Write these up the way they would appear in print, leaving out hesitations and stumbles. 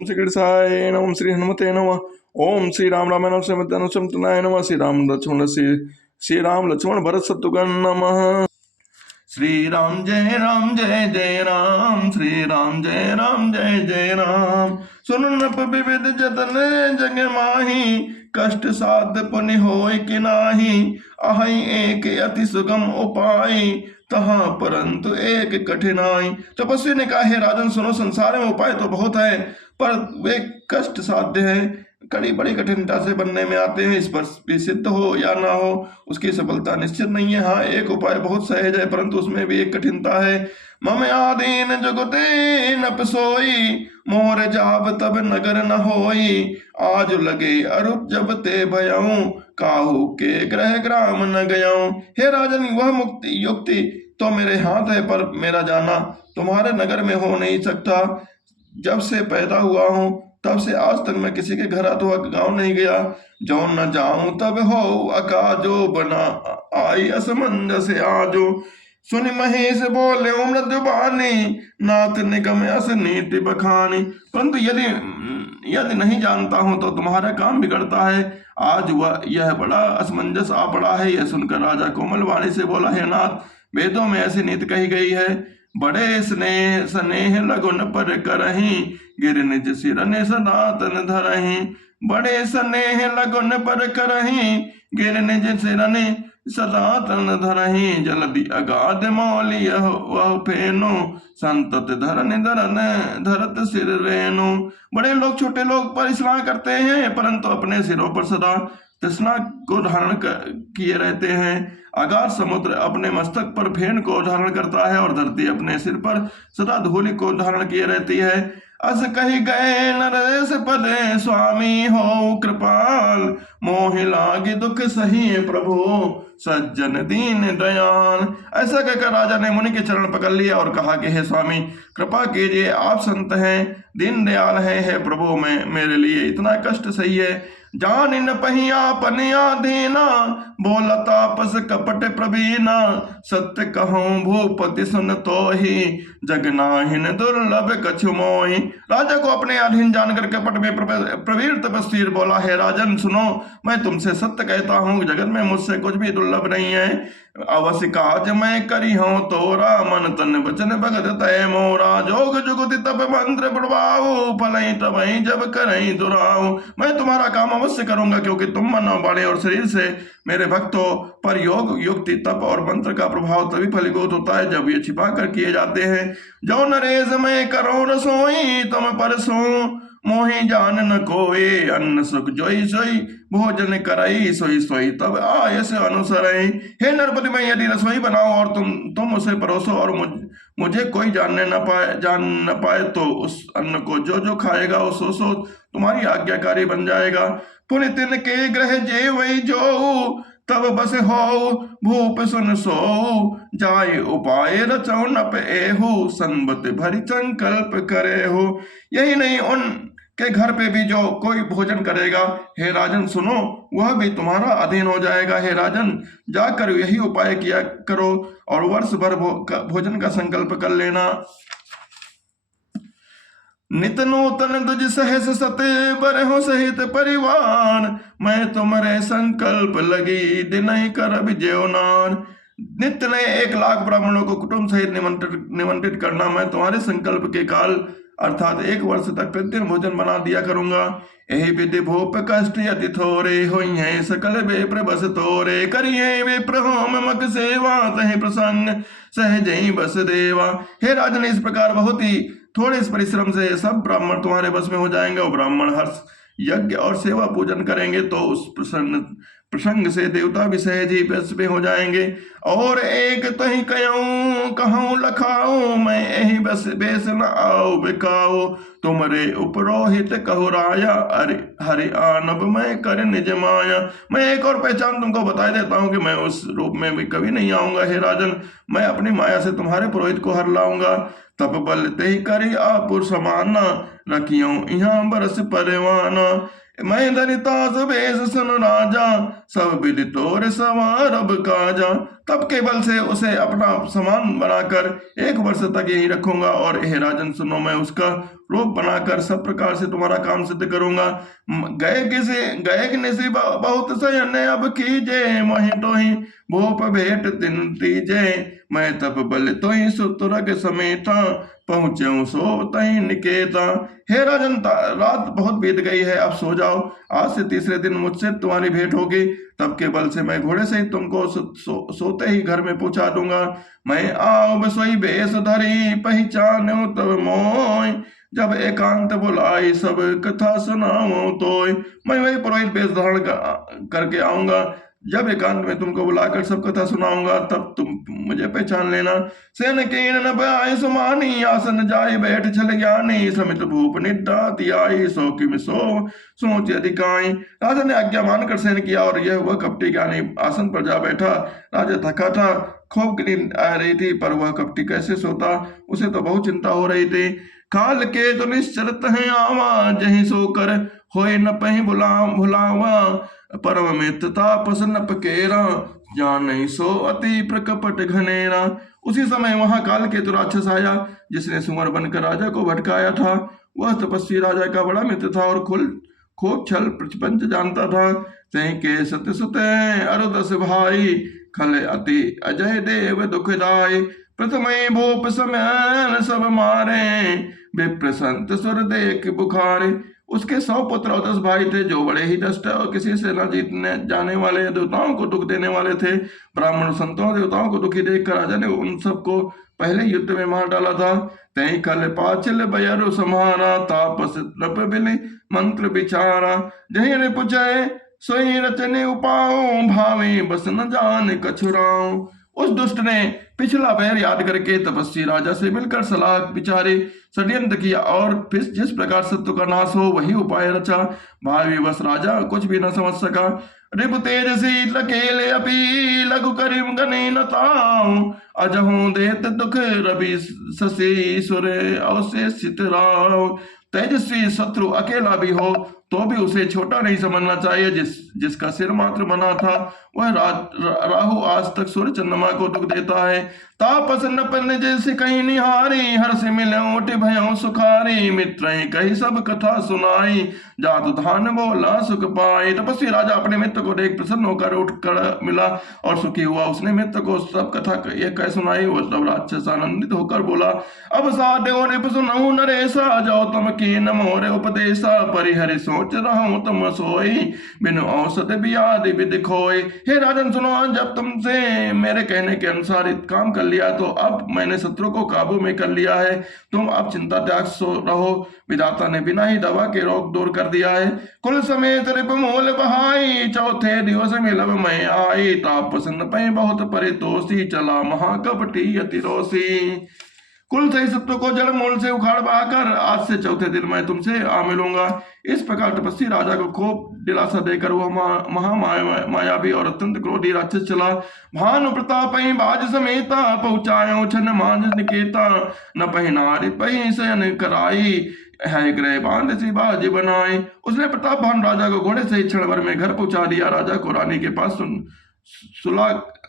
श्री कृष्णाय नमः। श्री हनुमते नमः। ओम श्री राम रामायण समतनाय नमः। श्री राम लक्ष्मण भरत शत्रुघ्न नमः। श्री राम जय जय राम। श्री राम जय जय राम। सुन नप विविध जतन जग माही, कष्ट साध पुनि होय कि नाही। आहै एक अति सुगम उपाय, तहाँ परंतु एक कठिनाई। तपस्वी ने कहा, हे राजन सुनो, संसार में उपाय तो बहुत है, पर वे कष्ट साध्य है, कड़ी बड़ी कठिनता से बनने में आते हैं। इस पर भी सिद्ध हो या ना हो, उसकी सफलता निश्चित नहीं है। हाँ, एक उपाय बहुत सहज है, परंतु उसमें भी एक कठिनता है। मम आदीन जुगते नप सोई, मोर जाब तब नगर न होई। आज लगे अरुप जब ते भयऊं, काहू के ग्रह ग्राम न गयाऊं। हे राजन, वह मुक्ति युक्ति तो मेरे हाथ है, पर मेरा जाना तुम्हारे नगर में हो नहीं सकता। जब से पैदा हुआ हूँ, तब से आज तक मैं किसी के घर अथवा गांव नहीं गया। जो न जाऊं तब हो अकाजो, बना आई असमंजस आजो। सुनि महेश बोले मृदु बानी, नाथ निगम अस नीति बखानी। परंतु यदि यदि नहीं जानता हूं तो तुम्हारा काम बिगड़ता है। आज वह यह बड़ा असमंजस आ पड़ा है। यह सुनकर राजा कोमल वाणी से बोला, हे नाथ, वेदों में ऐसी नीति कही गई है, बड़े स्नेह स्नेह लगुन पर करही, गिर निज सिरने सनातन धरही। बड़े स्नेह लगुन पर करही, गिर निज सिरने सनातन धरही। जलधि अगाध मौलिय वह फेनु, संतत धरन धरन धरत सिर रेणु। बड़े लोग छोटे लोग पर स्नान करते हैं, परंतु अपने सिरों पर सदा तृष्णा को धारण किए रहते हैं। अगाध समुद्र अपने मस्तक पर फेन को धारण करता है, और धरती अपने सिर पर सदा धूलि को धारण किए रहती है। अस कही गए नरेश पदे, स्वामी हो कृपाल। मोहि लागे दुख सही प्रभु, सज्जन दीन दयाल। ऐसा कहकर राजा ने मुनि के चरण पकड़ लिया और कहा कि हे स्वामी, कृपा कीजिए, आप संत हैं, दीन दयाल हैं। हे प्रभु, मैं मेरे लिए इतना कष्ट सही है। जान न पहिया पनिया देना, बोला तापस कपट प्रवीणा। सत्य कहूं भूपति सुन तो ही, जगनाहिन दुर्लभ कछु मोहि। राजा को अपने अधीन जानकर कपट में प्रवीण तपस्वी बोला, हे राजन सुनो, मैं तुमसे सत्य कहता हूँ, जगत में मुझसे कुछ भी दुर्लभ नहीं है। अवश्य काज मैं करी हूँ तोरा, मन तन वचन भगत तय मोरा। जोग जुगति तप मंत्र प्रभाव, फलई तबई जब करई दुराव। मैं तुम्हारा काम अवश्य करूंगा, क्योंकि तुम मन बड़े और शरीर से मेरे भक्त हो। पर योग युक्ति तप और मंत्र का प्रभाव तभी फलीभूत होता है जब ये छिपा कर किए जाते हैं। जो नरेश मैं करो रसोई, तुम परसों मोहि जान न कोई। अन्न सुख जोई सोई, भोजन करई सोई सोई, तब आयस अनुसरई। हे नरपति, मैं यदि रसोई बनाऊं और तुम उसे परोसो, और मुझे कोई जान न पाए, तो उस अन्न को जो जो खाएगा वो सो सो तुम्हारी आज्ञाकारी बन जाएगा। पुनि तिन के ग्रह जे वही जो, तब बस हो भूप सुन सो। जाय उपाय रचौ नप एहु, संबत भरी संकल्प करे हो। यही नहीं, उन के घर पे भी जो कोई भोजन करेगा, हे राजन सुनो, वह भी तुम्हारा अधीन हो जाएगा। हे राजन, जाकर यही उपाय किया करो, और वर्ष भर भोजन का संकल्प कर लेना। नित नूतन दुज सहस सते, बरहु सहित परिवार। मैं तुम्हारे संकल्प लगी, दिन कर जेवनार। नित्य ने 1,00,000 ब्राह्मणों को कुटुंब सहित निमंत्रित करना। मैं तुम्हारे संकल्प के काल अर्थात 1 वर्ष तक प्रतिदिन भोजन बना दिया करूंगा। यही विधि भूप कष्ट यति थोरे, होई है सकल विप्र बस तोरे। करिए विप्र होम मक सेवा, तहि प्रसंग सहज ही बस देवा। हे राजन, इस प्रकार बहुत ही थोड़े इस परिश्रम से सब ब्राह्मण तुम्हारे बस में हो जाएंगे, और ब्राह्मण हर्ष यज्ञ और सेवा पूजन करेंगे, तो उस प्रसंग से देवता भी सहज ही बस में हो जाएंगे। और एक तही कहूँ लखाओ, मैं यही बस बेस न आओ बिकाओ। तुमरे उपरोहित कहु राया, हरि आनब मैं कर निज माया। मैं एक और पहचान तुमको बता देता हूँ कि मैं उस रूप में भी कभी नहीं आऊंगा। हे राजन, मैं अपनी माया से तुम्हारे पुरोहित को हर लाऊंगा। तब बल ते करी आपुर समाना, रखियो यहाँ बरस परवाना। मैं दरिता सुबेश सुन राजा, सब विधि तोर सवार अब काजा। तब के बल से उसे अपना समान बनाकर 1 वर्ष तक यही रखूंगा। और हे राजन सुनो, मैं उसका रूप बनाकर सब प्रकार से तुम्हारा काम सिद्ध करूंगा। गए किसी बहुत सयन अब कीजे, मोहि तो ही भूप भेंट दिन तीजे। मैं तब बल तो ही सुतुरग समेता, पहुंचे सो तही निकेता। हे राजन, रात बहुत बीत गई है, अब सो जाओ। आज से तीसरे दिन मुझसे तुम्हारी भेंट होगी। तब के बल से मैं घोड़े से तुमको सोते ही घर में पहुंचा दूंगा। मैं आओ बसोई बेस धरी, पहचानो तब मोय। जब एकांत बुलाई सब कथा सुनाओ तोय। मैं वही पुरोहित वेश धारण करके आऊंगा। जब एकांत में तुमको बुलाकर सब कथा सुनाऊंगा, तब तुम मुझे पहचान लेना। सेन कीन न पाए सुमानी, आसन जाए बैठ छल ज्ञानी। समित भूप निड्डाति आई, सो किम सोच अधिकाई। राजा ने आज्ञा मानकर सेन किया और यह वह कपटी ज्ञानी आसन पर जा बैठा। राजा थका था, खूब नींद आ रही थी, पर वह कपटी कैसे सोता, उसे तो बहुत चिंता हो रही थी। काल के तो निश्चरत है आवा, जही सोकर होए न पही भुलावा। परम मित्रता पसन पकेरा, जान नहीं सो अति प्रकपट घनेरा। उसी समय वहां काल के तो राक्षस आया, जिसने सुअर बनकर राजा को भटकाया था। वह तपस्वी राजा का बड़ा मित्र था और खूब छल प्रपंच जानता था। तय के सत्य सुते अरुदस भाई, खल अति अजय देव दुखदाय। प्रथम भूप समय सब मारे, विप्र संत सुर देख बुखारे। उसके 100 पुत्र और 10 भाई थे, जो बड़े ही दष्ट और किसी से न जीतने जाने वाले देवताओं को दुख देने वाले थे। ब्राह्मण संतों देवताओं को दुखी देखकर राजा ने उन सबको पहले युद्ध में मार डाला था। तय कल पाचल बयरु समारा, तापस तप बिले मंत्र विचारा। जही ने पूछे सोई रचने उपाओ, भावे बस न जान कछुराओ। उस दुष्ट ने पिछला बैर याद करके तपस्वी राजा से मिलकर सलाह विचारे, षड्यंत्र किया और फिर जिस प्रकार शत्रु का नाश हो वही उपाय रचा। भावी बस राजा कुछ भी न समझ सका। रिपु तेज सी लकेले अपी, लघु करिम गने न ताऊ। अजहू देत दुख रवि शशि, सुर अवशेषित राव। तेजस्वी शत्रु अकेला भी हो तो भी उसे छोटा नहीं समझना चाहिए। जिसका सिर मात्र बना था, वह राहु आज तक सूर्य चंद्रमा को दुख देता है। तापस नपन जैसे कहीं निहारी, हर से मिले उठ भयो सुखारी। मित्र कही सब कथा सुनाई, जातु धान बोला सुख पाए। तपस्वी राजा अपने मित्र को देख प्रसन्न होकर उठ कर मिला और सुखी हुआ। उसने मित्र को सब कथा कह सुनाई। वो तब राक्षस आनंदित होकर बोला, अब साध्यो रिप सुनहु नरेशा, जाओ तुम की न मोरे उपदेशा। परिहरि सोच रहा हूं तुम सोई, बिनु औषध व्याधि विधि खोई। हे राजन सुनो, जब तुमसे मेरे कहने के अनुसार काम कर लिया, तो अब मैंने शत्रु को काबू में कर लिया है। तुम अब चिंता त्याग सो रहो। विधाता ने बिना ही दवा के रोग दूर कर दिया है। कुल समेत रिप मोल बहाई, चौथे दिवस मिलब मैं आई। तापस न पै बहुत परितोषी, चला महाकपटी अति रोसी। कुल सही सत्व को जड़ मूल से उखाड़ बहाकर आज से चौथे दिन मैं तुमसे आ मिलूंगा। इस प्रकार तपस्वी राजा को खूब दिलासा देकर वह महामायावी और अत्यंत क्रोधी राक्षस चला। भानु प्रताप बाज समेता, पहुंचायो छन मांझ निकेता। न पहिनारी पही शयन कराई, है ग्रह बांध सी बाज बनाए। उसने प्रताप भान राजा को घोड़े से ही क्षण भर में घर पहुंचा दिया। राजा को रानी के पास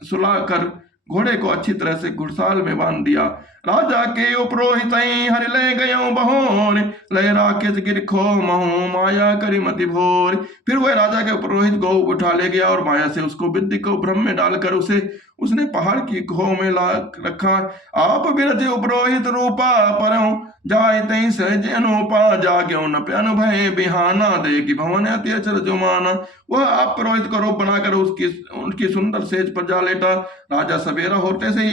सुला कर घोड़े को अच्छी तरह से घुड़साल में बांध दिया। राजा के उपरोहित हर ले गयो बहोर, लय राकेश गिर खो महो माया करी मति भोर। फिर वह राजा के उपरोहित गौ उठा ले गया और माया से उसको विद्य को भ्रम में डालकर उसने पहाड़ की खो में ला रखा। आप बिरज उपरोहित रूपा, परम जाय तई सहज अनुपा। जाग्यो न प्यानु भय बिहाना, दे की भवन अति अचर जुमाना। वह आप पुरोहित को रूप बनाकर उनकी सुंदर सेज पर जा लेटा। राजा सवेरा होते से ही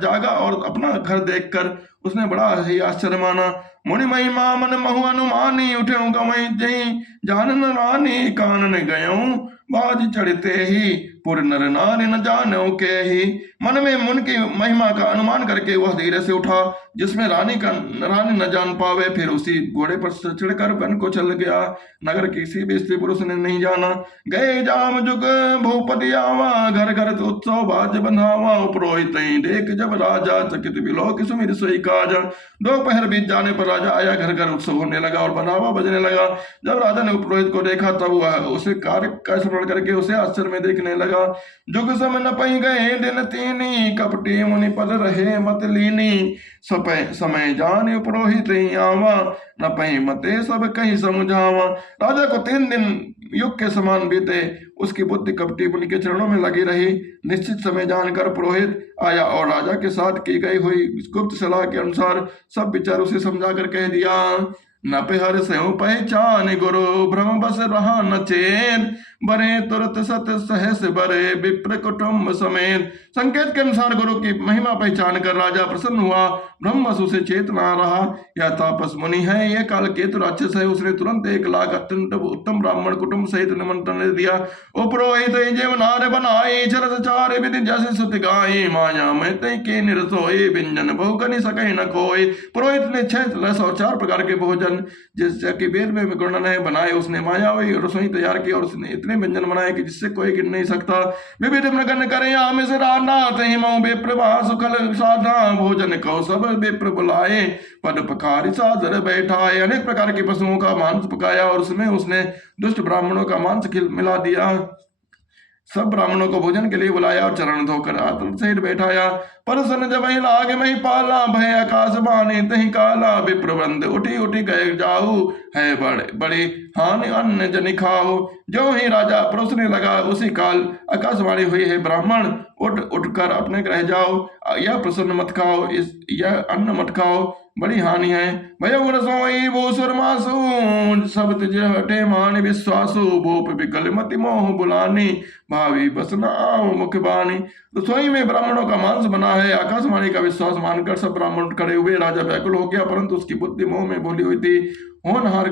जागा और अपना घर देखकर उसने बड़ा ही आश्चर्य माना। मुनि महिमा मन महु अनुमानी, उठे गवई जही जानन रानी। कानन गयो बाज चढ़ते ही, पुर नर नारी न जानो के ही। मन में मुन की महिमा का अनुमान करके वह धीरे से उठा, जिसमें रानी न जान पावे। फिर उसी घोड़े पर चढ़कर वन को चल गया। नगर किसी भी स्त्री पुरुष ने नहीं जाना। गए जाम जुग भूपति आवा, घर घर उत्सव बाज बंधावा। पुरोहित देख जब राजा, चकित बिलोक सुमिर सोई काजा। दोपहर बीत जाने पर राजा आया। घर घर उत्सव होने लगा और बंधावा बजने लगा। जब राजा ने पुरोहित को देखा, तब वह उसे कार्य का स्मरण करके उसे आश्चर्य में देखने लगा। लगा। जुग सम न पही गए दिन तीनी, कपटी मुनि पद रहे मत लीनी। समय जान पुरोहित आवा, न पही मते सब कहीं समझावा। राजा को 3 दिन युग के समान बीते, उसकी बुद्धि कपटी मुनि के चरणों में लगी रही। निश्चित समय जानकर पुरोहित आया और राजा के साथ की गई हुई गुप्त सलाह के अनुसार सब विचार उसे समझा कर कह दिया। न पेहर से पहचान गुरु, भ्रम बस रहा न चेत। बरे तुरत सत सहस बरे, विप्र कुटुंब समेत। संकेत के अनुसार गुरु की महिमा पहचान कर राजा प्रसन्न हुआ, ब्रह्मस उसे चेत ना रहा। यह तापस मुनि है, ये काल केतु राक्षस है। उसने तुरंत 1 लाख अत्यंत उत्तम ब्राह्मण कुटुंब सहित निमंत्रण दे दिया। ओ पुरोहित जीवनार बनाई, चरस चार विधि जैसे सुत गाई। माया में तय के निरसोई, व्यंजन बहु कनि सके न कोई। पुरोहित ने 6 रस और 4 प्रकार के भोजन जैसे कि वेद में वर्णन है बनाए। उसने मायावी रसोई तैयार की और उसने इतने व्यंजन बनाए कि जिससे कोई गिन नहीं सकता। विविध मगन करे आम से राना, तहि मऊ विप्र सुखल साधा। भोजन कौ सब विप्र बुलाए, पद पखारी सादर बैठाए। अनेक प्रकार के पशुओं का मांस पकाया और उसमें उसने दुष्ट ब्राह्मणों का मांस मिला दिया। सब ब्राह्मणों को भोजन के लिए बुलाया और चरण धोकर आत्म सहित बैठाया। परसन जब लाग मही पाला, भय आकाश बाने तही काला। विप्रबंध उठी उठी गए जाऊ, है बड़ी हानि अन्न जनि खाओ। जो ही राजा परोसने लगा, उसी काल आकाशवाणी हुई है, ब्राह्मण उठ कर अपने ग्रह जाओ। यह प्रसन्न मत खाओ, यह अन्न मत खाओ, बड़ी हानि है। भयो रसोई वो सुरमासु, सब तिज हटे मान विश्वासु। भूप विकल मति मोह बुलानी, भावी बस न आओ मुख बानी। रसोई में ब्राह्मणों का मांस बना है। आकाशवाणी का विश्वास मानकर सब ब्राह्मण खड़े हुए। राजा व्याकुल हो गया, परंतु उसकी बुद्धि मोह में भूली हुई थी। होनहार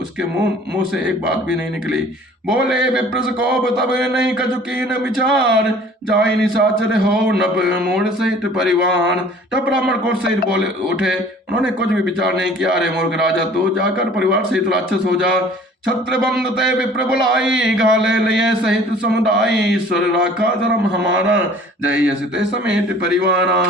उसके मुंह से एक बात भी नहीं निकली। बोले विप्रस को तब नहीं कचुकी न विचार, जाय निशाचर हो नप मूढ़ सहित परिवार। तब ब्राह्मण कोट सहित बोले उठे, उन्होंने कुछ भी विचार नहीं किया। अरे मूर्ख राजा, तू जाकर परिवार सहित राक्षस हो जा। छत्र बंद ते विप्र बुलाई, घाले लय सहित समुदाय। ईश्वर राखा धर्म हमारा, जय यश ते समेत परिवारा।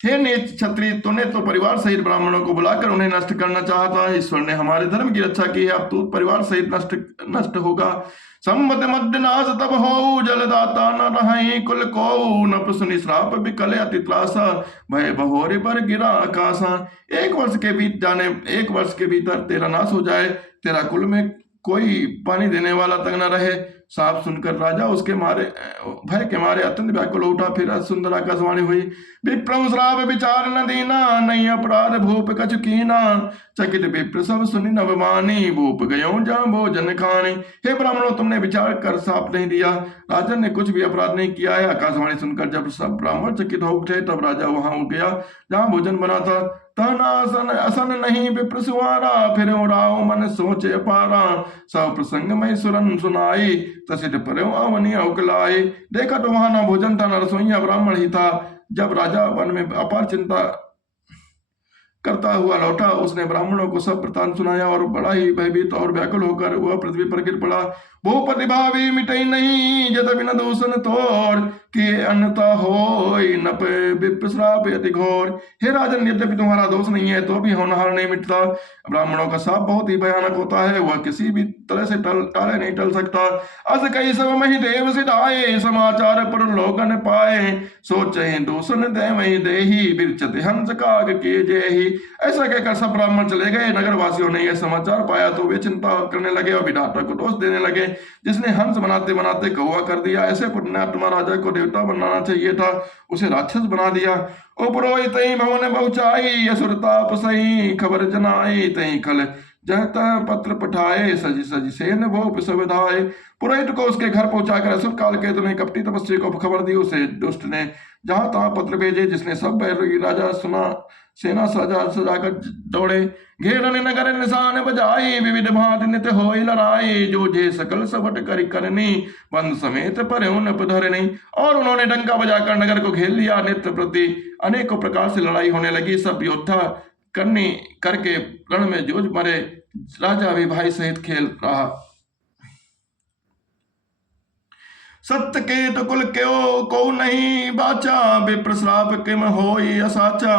हे नीच क्षत्रिय, तूने तो परिवार सहित ब्राह्मणों को बुलाकर उन्हें नष्ट करना चाहता। ईश्वर ने हमारे धर्म की रक्षा की है, अब तू परिवार सहित नष्ट होगा। संवत मध्य नाश तब हो, जलदाता न रहे कुल को। नप सुनि श्राप विकल अति त्रासा, भय बहोरे पर गिरा आकाशा। 1 वर्ष के भीतर तेरा नाश हो जाए, तेरा कुल में कोई पानी देने वाला तक न रहे। साफ सुनकर राजा उसके भय के मारे अत्यंत व्याकुल उठा। फिर सुंदर आकाशवाणी हुई, विप्रम श्राप विचार न दीना, नहीं अपराध भूप कछु कीना। चकित विप्र सब सुनि नभ मानी, भूप गयो जा भोजन खाने। हे ब्राह्मणों, तुमने विचार कर साप नहीं दिया, राजन ने कुछ भी अपराध नहीं किया है। आकाशवाणी सुनकर जब सब ब्राह्मण चकित हो उठे, तब राजा वहां उठ गया जहाँ भोजन बना था। तन असन नहीं विप्र सुवारा, फिर उड़ाओ मन सोचे अपारा। सब प्रसंग में सुरन सुनाई, तसित पर अवनी अवकलाई। देखा तो वहां न भोजन था न रसोईया, ब्राह्मण ही था। जब राजा वन में अपार चिंता करता हुआ लौटा, उसने ब्राह्मणों को सब वृतांत सुनाया और बड़ा ही भयभीत और व्याकुल होकर वह पृथ्वी पर गिर पड़ा। भूपति भावी मिटई नहीं, जत बिन दूषण तोर, कि अन्यथा होय नप विप्र यति घोर। हे राजन, यद्यपि तुम्हारा दोष नहीं है, तो भी होनहार नहीं मिटता। ब्राह्मणों का शाप बहुत ही भयानक होता है, वह किसी भी तरह से टाले नहीं टल सकता। अस कई सब मही देव सिधाए, समाचार पर लोगन पाए। सोचे दूषण दे मही देही, बिरचत हंस काग के जेही। ऐसा कहकर सब ब्राह्मण चले गए। नगर वासियों ने यह समाचार पाया तो वे चिंता करने लगे और विधाता को दोष देने लगे, जिसने हंस बनाते बनाते कौवा कर दिया। ऐसे पुण्यात्मा राजा को देवता बनाना चाहिए था, उसे राक्षस बना दिया। ओ पुरोहित भवन बहुचाई, असुरताप सही खबर जनाई। तही खल जहता पत्र पठाए, सजी सजी सेन भोप सुविधाए। पुरोहित को उसके घर पहुंचाकर असुर काल केतु ने कपटी तपस्वी को खबर दी। उसे दुष्ट ने जहां तहां पत्र भेजे, जिसने सब बैरोगी राजा सुना। सेना सजाकर दौड़े, घेरन नगर निशान बजाई। विविध भांति नित होई लड़ाई, जो जे सकल सबट करी करनी। बंद समेत पर धरनी। और उन्होंने डंका बजाकर नगर को घेर लिया। नित्य प्रति अनेकों प्रकार से लड़ाई होने लगी। सब योद्धा करके रण में जूझ मरे। राजा भी भाई सहित खेल रहा। सत्य के तो कुल क्यों को नहीं बाचा, विप्र श्राप किम होई असाचा।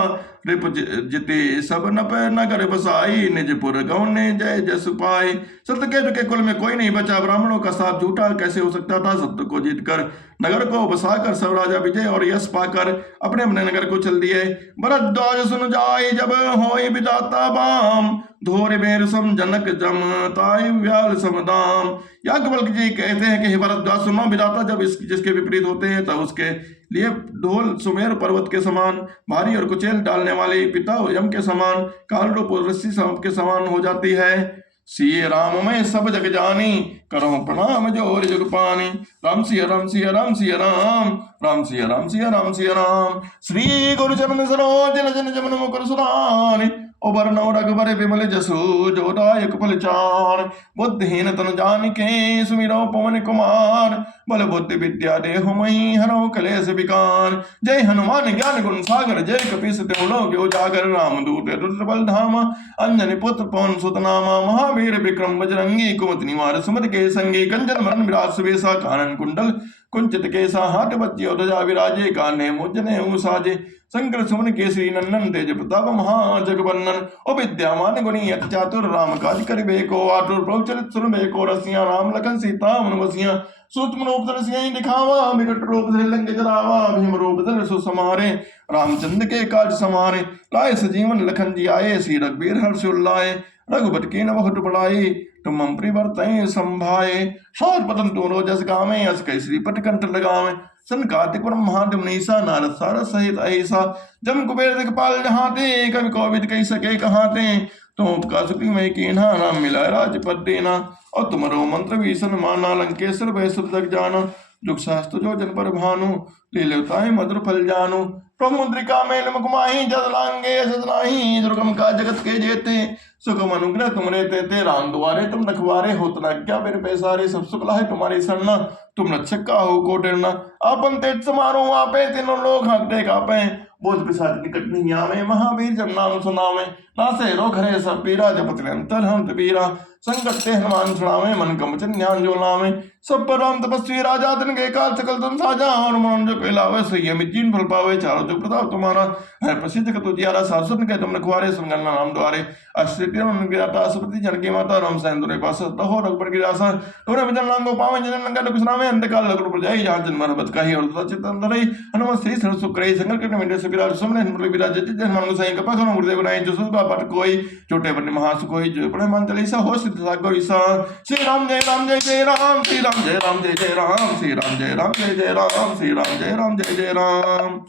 रिप जिते सब नप नगर बसाई, निजपुर गौने जय जस पाए। सत्यकेतु के कुल में कोई नहीं बचा, ब्राह्मणों का साथ झूठा कैसे हो सकता था। सत्य को जीतकर नगर को बसाकर सब राजा विजय और यश पाकर अपने अपने नगर को चल दिए। भरद्वाज सुन जाय जब होय विधाता बाम, धोरे बेर सम जनक जम ताय व्याल समदाम। याज्ञवल्क्य जी कहते हैं कि हे भरद्वाज सुनो, विधाता जब जिसके विपरीत होते हैं तब उसके लिए ढोल सुमेर पर्वत के समान भारी और कुचेल डालने वाले पिता यम के समान काल रूप रस्सी सांप के समान हो जाती है। सिय राम मैं सब जग जानी, करो प्रणाम जोर जुग पानी। राम सिया राम सिया राम सिया राम, राम सिया राम सिया राम सिया राम। श्री गुरु चरण सरोज जन जमन मुकुर सुरारी, उबर नव रघुबर विमल जसु जो दायक फल चार। बुद्धिहीन तन जानिके सुमिरो पवन कुमार, बल बुद्धि विद्या देहु मई हरो कलेश विकार। जय हनुमान ज्ञान गुण सागर, जय कपीस तिहु लोक उजागर। रामदूत अतुलित बल धामा, अंजनी पुत्र पवन सुत नामा। महावीर विक्रम बजरंगी, कुमति निवार सुमति के संगी। कंचन बरन विराज सुबेसा, कानन कुंडल कुंचित केसा। हाथ बज्जी और ध्वजा विराजे, कान्हे मुजने साजे। शंकर सुमन केसरी नंदन, तेज प्रताप महाजगवंदन। ओ विद्यामान गुणी अति चातुर, राम काज करिबे को आतुर। प्रभु चरित सुनबे को रसिया, राम लखन सीता मन बसिया। सूक्ष्म रूप धरि सियहि दिखावा, विकट रूप धरि लंक जरावा। भीम रूप धरि सुसमारे, रामचंद्र के काज समारे। लाए सजीवन लखन जी आए, श्री रघुबीर हर्ष उल्लाए। रघुपति कीन्ह बहुत बड़ाई, तुम मम प्रिय संभाए। सौर पतन तुम जस गावे, अस कई श्रीपति कंठ लगावे। सनकादिक ब्रह्मादि मुनीसा, नारद सारद सहित अहिसा। जम कुबेर दिखपाल जहाते, कवि कोविद कहि सके कहाते। तुम उपका सुखी मैं कीन्हा, राम मिलाए राजपद देना। और तुमरो मंत्र भीषण माना, लंकेश्वर भय सब जग जाना। जुग सहस्त्र जो जन पर भानु, लील्योताहि मधुर फल जानु। प्रभु मुद्रिका मेल मुख माहि, जस लांगे जस नाही। दुर्गम का जगत के जेते, सुगम अनुग्रह तुम रे तेते। राम दुआरे तुम रखवारे, होत न क्या मेरे पैसारे। सब सुख लाहे तुम्हारी शरणा, तुम रक्षक काहू को डरना। आपन तेज समारो आपे, तीनों लोग हाँकते कापे। बोझ पिशाच निकट नहीं आवे, महावीर जब नाम सुनावे। नासे रोग हरे सब पीरा, जपत निरंतर हंत बीरा। संकट ते हनुमान छुड़ावे, मन क्रम वचन ध्यान जो लावे। सब पर राम तपस्वी राजा, तिनके काज सकल तुम साजा। और मन जो कोई लावे, सोई अमित जीवन फल पावे। चारों जुग प्रताप तुम्हारा, है प्रसिद्ध कतु जियारा। सासुर के तुम रखवारे, सुन गणना नाम द्वारे। अश्रित सुप्रति जनकी माता, राम सैन पास हो रघुबर की रासा। तोरे भजन नाम को पावे, जन लंका दुख सुनावे। अंधकाल लघु प्रजाई, जहाँ जन्म बत कही और चितन धरई। हनुमत श्री सरस सुक्रई, संकट कटि मिटे सब विराज। सुमने हनुमत विराज, जति हनुमान गोसाई। कृपा करो गुरुदेव नाई, जो सुख पाठ कोई। छोटे बड़े महासुख होई, जो पढ़े मन चलीसा। हो सिद्ध सागर ईसा। श्री राम जय राम जय जय राम, श्री राम जय राम जय जय राम, श्री राम जय राम जय जय राम, श्री राम जय राम जय जय राम।